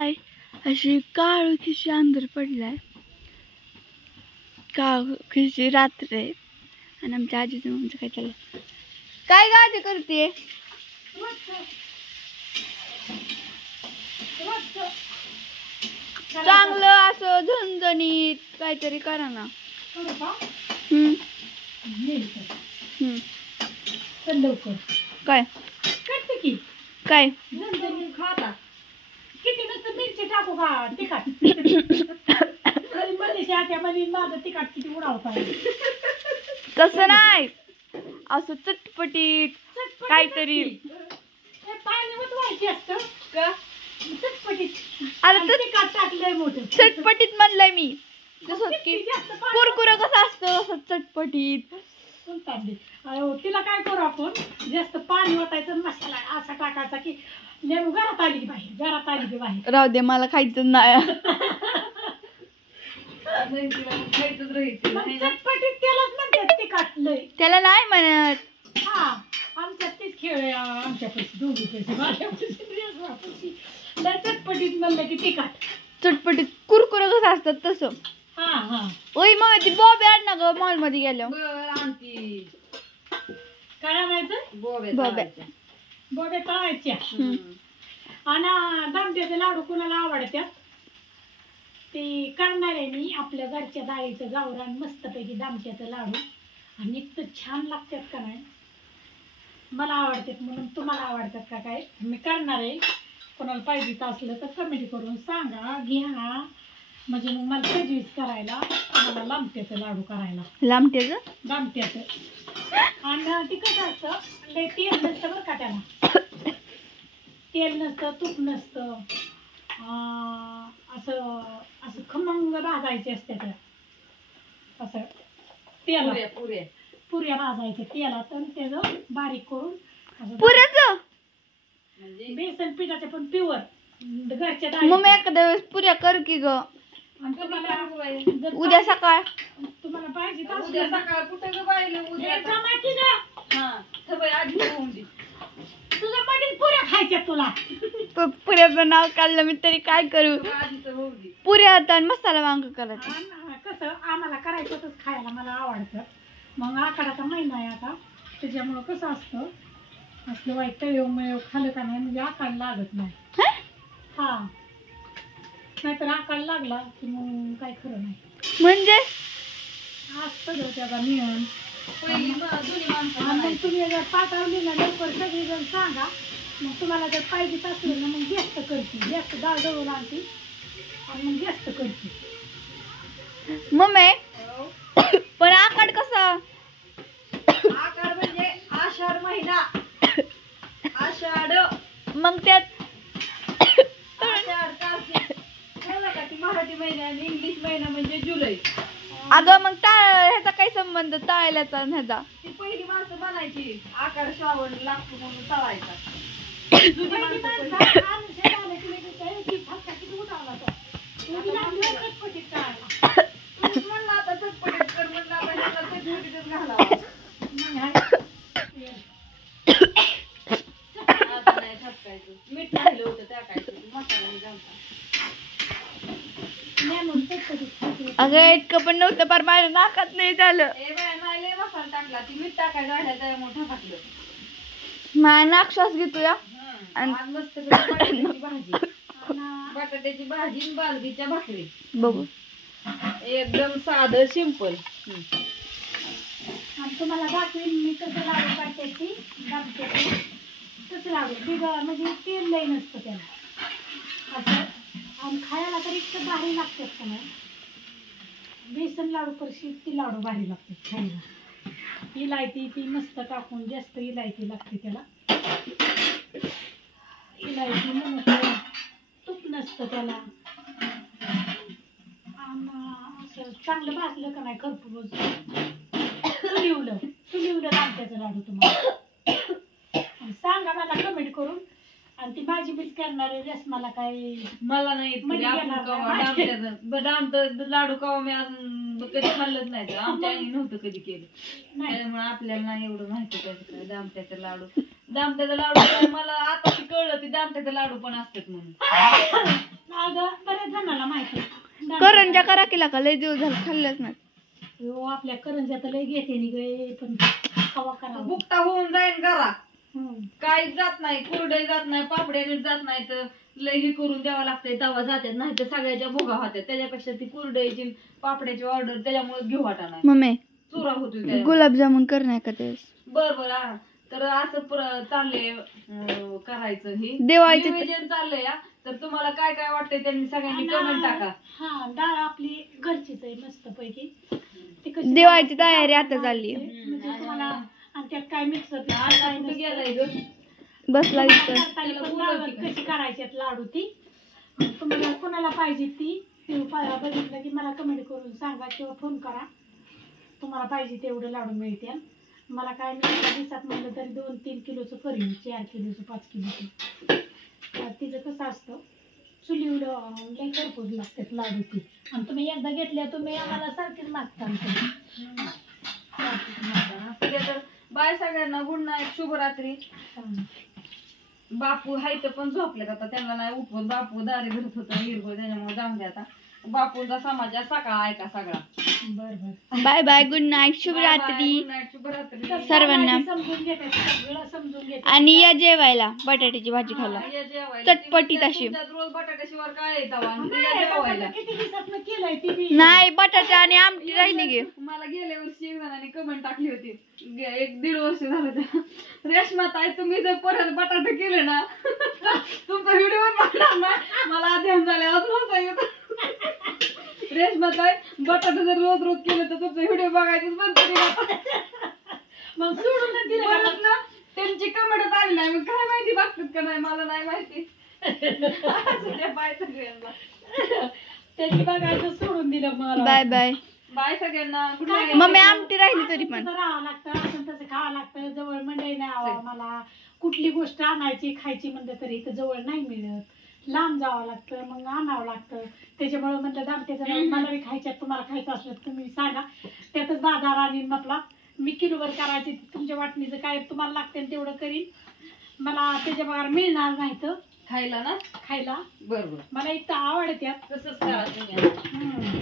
अशी काळू खिशी अंधार पडलाय. काळू खिशी रात्र आहे आणि आमच्या आजीचं मम्मीचं काय चाललंय. काय गाजी करते? चांगलं असं झणझणीत काहीतरी करा ना. काय करते की काय झणझणीत खाता किती नुसतं मिरची टाकू का तिखट मनीषा त्या मनी माझं तिखट किती उडावता तसं नाही, असं चटपटीत काहीतरी. पाणी उतवायची असतं का चटपटीत. आता तिखट टाकलंय मोठं चटपटीत म्हणलंय मी. जसं की कुरकुर कसं असतं असं चटपटीत. तिला काय करू आपण, जास्त पाणी ओतायचं मसाला असा टाकायचा की नेमू घरात आली की बाहेर, घरात आली की बाहेर. राहू दे, मला खायचं नाही. चटपटीत त्यालाच म्हणतात तिखट लय. त्याला नाही म्हणत. हा आमच्यात तेच खेळ आहे, आमच्या पैसे दोघी पैसे माझ्या पैसे लय चटपटीत म्हणलं की तिखट. चटपटीत कुरकुर कसं असतात तसं. हा हा ओय मग ती बॉबी आण ना ग मॉल मध्ये गेलो. काय आणायचं? बॉब्या बोबे तळायच्या. आणि दामट्याचे लाडू कुणाला आवडतात ते करणार आहे मी. आपल्या घरच्या डाळीचं गावरान मस्तपैकी दामट्याचं लाडू आणि इतकं छान लागतात का नाही. मला आवडतात म्हणून तुम्हाला आवडतात का काय मी करणार आहे. कोणाला पाहिजे असलं तर कमेंट करून सांगा, घ्या. म्हणजे मग मला सजवीस करायला, मला लांबट्याचं लाडू करायला. दामट्याचं आणि ते कसं असतं, लय तेल नसतं बरं का त्याला. तेल नसतं, तूप नसतं. असं असं खमंग भाजायचे असते त्या. असं तेला पुऱ्या भाजायच्या तेलात आणि त्याचं बारीक करून पुऱ्याचं बेसन पिठाचं पण प्युअर घरच्या मग एखाद्या वेळेस पुऱ्या कर की ग. उद्या सकाळ तुम्हाला पाहिजे उद्या सकाळ कुठं ग बायले उद्या तुझ्या मध्ये पुऱ्या खायच्या तुला. पुऱ्याचं नाव काढलं मी तरी काय करू. पुऱ्या होता आणि मसाला वांग करायचं. कसं आम्हाला करायचंच खायला मला आवडतं. मग आखाडाचा महिना आहे आता, त्याच्यामुळं कसं असतं असलं वाईट तळेव खाल्लं का नाही म्हणजे आकाड लागत नाही. हा नाहीतर आकाड लागला की मग काय खरं नाही. म्हणजे असतं त्याचा नियम. मग तुम्ही जर पाठवली ना लवकर सगळेजण सांगा. मग तुम्हाला जर पाहिजे असलं ना मग जास्त करते, जास्त डाळ दळून आणते आणि मग जास्त करते. मम्मी पण आकाड कसा? आकार म्हणजे आषाढ महिना. आषाढ मग त्यात आषाढ कार्तिक कळलं का? ती मराठी महिना आणि इंग्लिश महिना म्हणजे जुलै. अगं मग ह्याचा काय संबंध तळायलाचा ह्याचा? ती पहिली माणसं बनायची, आकार श्रावण लागतो म्हणून तळायचा. म्हणलं आता चटपटीत कर, म्हणलं आता ह्याला चटपटीतच घालावा. आता नाही ठपकायचं, मीठ राहिलं होतं टाकायचं, मसाला घालता. अगं इतकं पण नव्हतं, पर माझ्या नाकात नाही झालं. ए बाया नाही लय मसाला टाकला, ती मीठ टाकायला राहिलं त्यामुळे टाकलं. माझ्या नाक्षास घेतो या. आज मस्त बटाट्याची भाजी, बटाट्याची भाजी आणि बालदीच्या भाकरी. बघू एकदम साधं सिंपल. आणि तुम्हाला दाखवीन मी कसं लाडू काढते ती दामट्याचं. कसं लाडू बिगर म्हणजे तेल लय नसतं त्याला असं. आणि खायला तर इतकं भारी लागतात का नाही. बेसन लाडू परशी ती लाडू भारी लागतात खायला. इलायची ती मस्त टाकून, जास्त इलायची लागते त्याला. इलायची म्हणून तूप नसतं त्याला. असं चांगलं भाजलं का नाही खरपूस चुलिवलं दामट्याचं लाडू तुम्हाला. सांगा मला कमेंट करून. आणि ती भाजी बीज करणारे रस मला काय मला नाही दामट्याचं लाडू कवा मी अजून कधी खाल्लंच नाही. आमच्या आईने नव्हतं कधी केलं, त्यामुळे आपल्याला नाही एवढं माहिती काय दामट्याचं लाडू. दामट्याचं लाडू मला आता कळलं, ती दामट्याचं लाडू पण असतात म्हणून. करंजा करा केला का लय दिवस झाला खाल्लंच नाही. हो आपल्या करंज्यात लय घेते नि गे पण खावा करा. बुकटा होऊन जाईन करा. हम्म. काहीच जात नाही, कुरडई जात नाही, पापड्या नीट जात नाही, तर लय हे करून द्यावं लागतंय तवा जातात, नाही तर सगळ्याच्या भोगा होत्या. त्याच्यापेक्षा ती कुरडईची पापड्याची ऑर्डर त्याच्यामुळे घेऊ वाटा नाही, मम्मी चुरा होतो त्याच्यामुळे. गुलाबजामुन कर नाही का त्यावेळेस. बर हा. तर असं चाललंय करायचं हे दिवाळीचे नियोजन चाललंय हा. तर तुम्हाला काय काय वाटतंय त्यांनी सगळ्यांनी कमेंट टाका. हा डाळ आपली घरचीच आहे मस्त पैकी. ती कशी दिवाळीची तयारी आता चालली आहे. म्हणजे तुम्हाला आणि त्यात काय मिक्सर कुठं गेलाय ग? बसला इथं. कशी करायची आहेत लाडू ती तुम्हाला कोणाला पाहिजे ती बघितलं की मला कमेंट करून सांगा किंवा फोन करा. तुम्हाला पाहिजे तेवढे लाडू मिळतील. मला काय मी एका दिवसात म्हणलं तरी 2-3 किलोचं करीन, 4 किलोचं, 5 किलोचं. तिचं कसं असतं चुलीवलं लई भरपूर लागतात लाडू ती. आणि तुम्ही एकदा घेतल्या तुम्ही आम्हाला सारखीच मागता. तर बाय सगळ्यांना, गुड नाईट, शुभरात्री. बापू हाय तर पण झोपलेत आता, त्यांना नाही उठवत. बापू दारी धरत होता हिरगो, त्याच्यामुळे जाऊन द्या आता. बापूचा समाजा सकाळ ऐका सगळा. बरं बाय बाय, गुड नाईट, शुभरात्री गुड नाईट, शुभरात्री. सर्वांना. समजून घेते सगळं समजून घेते. आणि या जेवायला बटाट्याची भाजी खायला या जेवायला. चटपटीत अशी. तुमच्यात रोज बटाट्याशिवाय काय येतं वा? नाही, या जेवायला. आता किती दिवसात केलंय ती बी. नाही. बटाटा आणि आमटी राहिली गे. मला गेल्या वर्षी एक जणांनी कमेंट टाकली होती, 1-1.5 वर्ष झालं त्या. रेश्मा ताई तुम्ही जर परत बटाटे केले ना तुमचा व्हिडिओ पाहणार ना, मला आधी झाले अजून होता. रेश्मा ताई बटाटे जर रोज रोज केले तर तुमचा व्हिडिओ बघायचं बंद करेल. मग सोडून दिलं परत ना त्यांची कमेंट आली नाही, मग काय माहिती बघतात का नाही मला नाही माहिती. बाय सगळ्यांना. त्यांनी बघायचं सोडून दिलं मला. Bye bye. बाय सगळ्यांना, गुड नाईट. मम्मी आमटी राहिली तरी पण. तसं राहावं लागतं, असं तसं खावं लागतं. जवळ मंडई नाही हवं मला. कुठली गोष्ट आणायची खायची म्हणलं तरी इथं जवळ नाही मिळत, लांब जावं लागतं, मग आणावं लागतं. त्याच्यामुळे म्हणलं दामट्याचं मला बी खायच्यात, तुम्हाला खायचं असलं तर तुम्ही सांगा, त्यातच बाजार आणीन आपला. मी किलोभर करायची, तुमच्या वाटणीचं काय तुम्हाला लागतं तेवढं करीन. मला त्याच्या बघायला मिळणार नाही तर खायला ना, खायला बरोबर मला एक तर आवडत्यात. तसंच करा तुम्ही. हम्म.